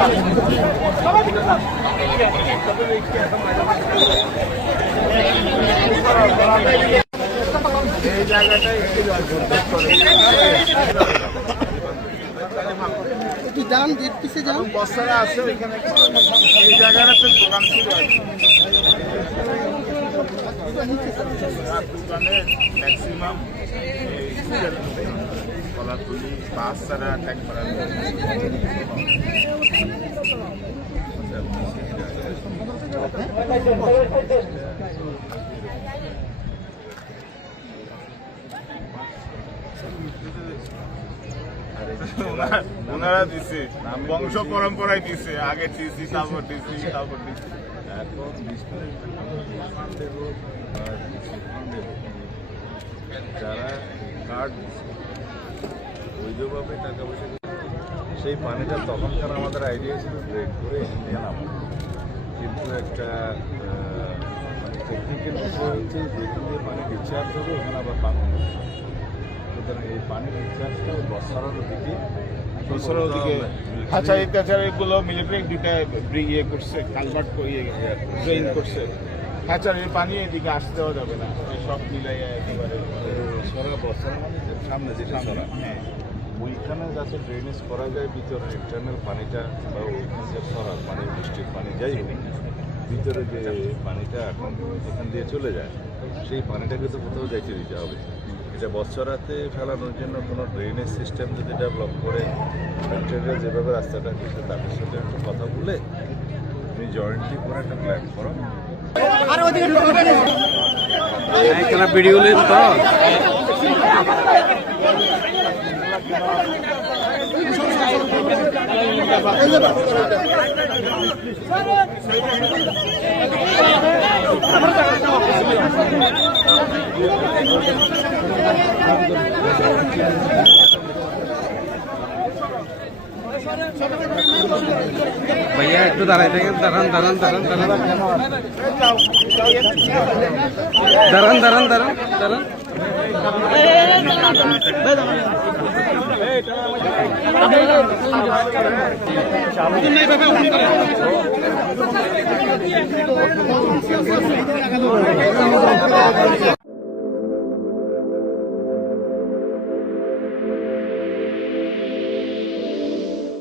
এই জায়গাটা একটু যান পিছিয়ে যান, বস্তারা আছে ওইখানে। এই জায়গাটাতে দোকান ছিল, দোকানে ম্যাক্সিমাম কলাতুলি বাস ছাড়া ট্যাগ করা। ওনারা দিছে, বংশ পরম্পরায় দিছে, আগে দিছি তারপর দিছি তারপর দিছি। এখন যারা কার্ড বৈধভাবে টাকা পয়সা, সেই পানিটা তখনকার আমাদের আইডিয়া ছিল ব্রেক করে ইন্ডিয়ান আমার, কিন্তু একটা টেকনিক্যাল বিষয় হচ্ছে যেখান দিয়ে পানি রিচার্জ হবে ওখানে আবার পানি, সুতরাং এই পানির রিচার্জটা বছরের দিকে হাঁচারি টাচারিগুলো মিলিটারি দুইটা ইয়ে করছে, কালভার্ট করিয়ে ড্রেন করছে। হাঁচারির পানি এদিকে আসতে দেওয়া যাবে না, সব মিলাইয়া একেবারে সরা বছর মানে সামনে যেটা সরা, হ্যাঁ ওইখানে যাতে ড্রেনেজ করা যায় ভিতরে ইন্টারনাল পানিটা, বা ওইখানে যে সরা পানি বৃষ্টির পানি যাই হোক ভিতরে যে পানিটা এখন এখান দিয়ে চলে যায়, সেই পানিটাকে তো কোথাও যাইতে দিতে হবে। এটা বছরাতে ফেলানোর জন্য কোনো ড্রেনেজ সিস্টেম যদি ডেভেলপ করে মেন্টেনরা যেভাবে রাস্তাটা দিচ্ছে তাদের সাথে একটু কথা বলে তুমি জয়েন্টলি করে একটা প্ল্যান করো। ভিডিও তো भैया एक तो दारान दारान दारान दारान दारान दारान दारान दारान दारान